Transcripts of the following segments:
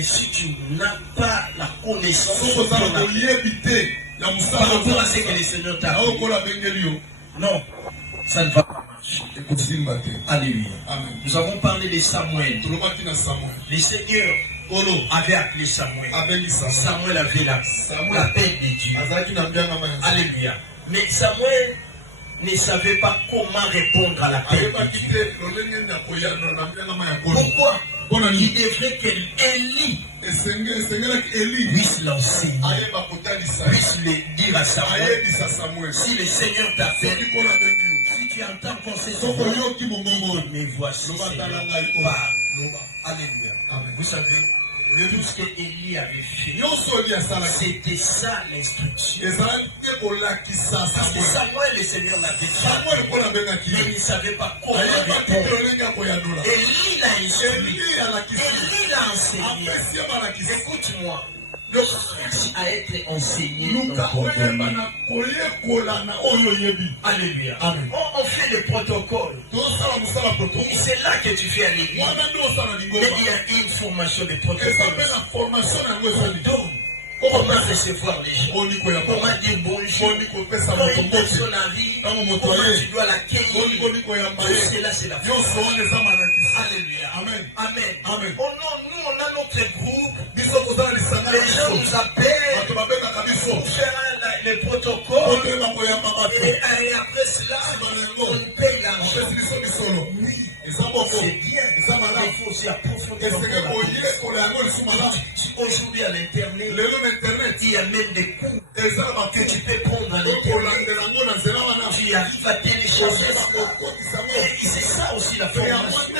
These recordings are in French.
Mais si tu n'as pas la connaissance par rapport à ce que le Seigneur t'a dit, non, ça ne va pas marcher. Alléluia. Nous avons parlé de Samuel. Le Seigneur avait appelé Samuel. Samuel avait la paix de Dieu. Alléluia. Mais Samuel ne savait pas comment répondre à la paix de Dieu. Pourquoi? Il devrait que Élie puisse l'enseigner, puisse le dire à Samuel. Si le Seigneur t'appelle, si tu entends penser son nom, mais voici Seigneur, parle. Alléluia. Vous savez, tout ce que Élie avait fait, c'était ça l'instruction. Parce que Samuel, le Seigneur l'avait fait, mais il ne savait pas comment répondre. Élie l'a instruit. Élie l'a enseigné. Écoute-moi. Le cherche à être enseigné dans ton domaine. Alléluia. On fait le protocole. C'est là que tu fais à l'église. Mais il y a une formation de protocole. Donc, comment recevoir les gens? Comment dire bonjour? Comment une personne arrive? Comment tu dois l'accueillir? Tout cela, c'est la formation. Alléluia. Amen. Nous, on a notre groupe. Les gens nous appellent pour faire les protocoles. Et après cela, on paye l'argent. Oui. C'est bien. Il faut aussi approfondir. Aujourd'hui à l'internet, il y a même des cours que tu peux prendre à l'internet. Tu arrives à télécharger. Et c'est ça aussi la formation.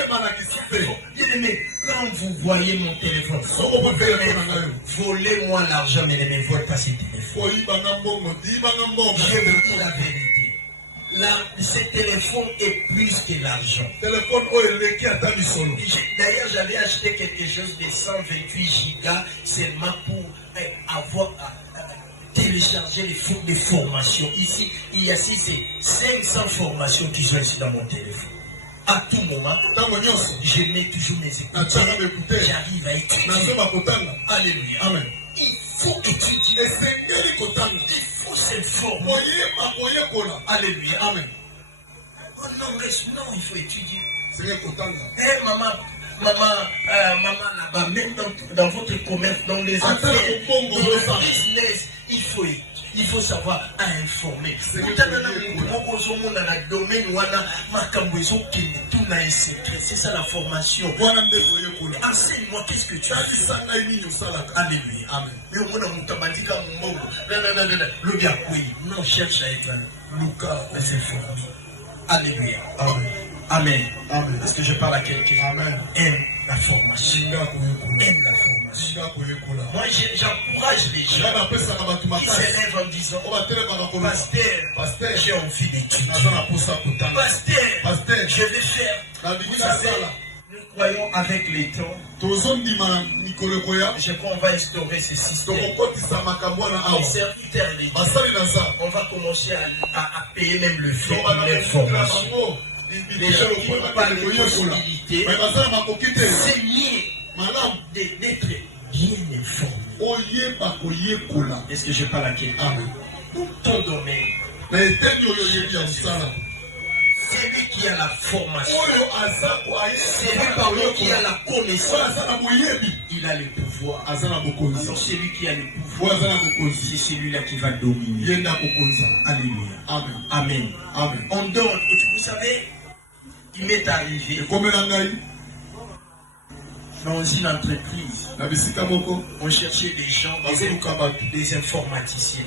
Mais quand vous voyez mon téléphone, volez-moi l'argent, mais ne me volez pas ce téléphone. Je vous dis la vérité. Ce téléphone est plus que l'argent. D'ailleurs, j'avais acheté quelque chose de 128 gigas seulement pour avoir télécharger les fonds de formation. Ici, il y a 500 formations qui sont ici dans mon téléphone. À tout moment, je mets toujours mes écouteurs. J'arrive à étudier. Alléluia. Amen. Il faut étudier. Il faut s'informer. Alléluia. Amen. Oh non, il faut étudier. Hey, maman là-bas, même dans votre commerce, dans les affaires, dans le business, il faut savoir à informer. C'est ça la formation. Enseigne-moi, qu'est-ce que tu as? Alléluia. Non, cherche à être Lucas. Alléluia. Amen. Est-ce que je parle à quelqu'un? Aime la formation. Aime la formation. Moi, j'encourage les gens qui s'élèvent en disant, pasteur, j'ai envie d'étudier. Pasteur, je vais faire. Vous savez, nous croyons avec les temps. Je crois qu'on va instaurer ce système. Les serviteurs d'État, on va commencer à payer même le fait de leur formation. Les gens qui n'ont pas de possibilité, saigner d'être bien informé. Est-ce que je parle à quelqu'un? Pour ton domaine, celui qui a la formation, celui parmi qui a la connaissance, il a le pouvoir. Alors celui qui a le pouvoir, c'est celui-là qui va dominer. Alléluia. Amen. On donne. Vous savez, il m'est arrivé dans une entreprise, on cherchait des gens, des informaticiens.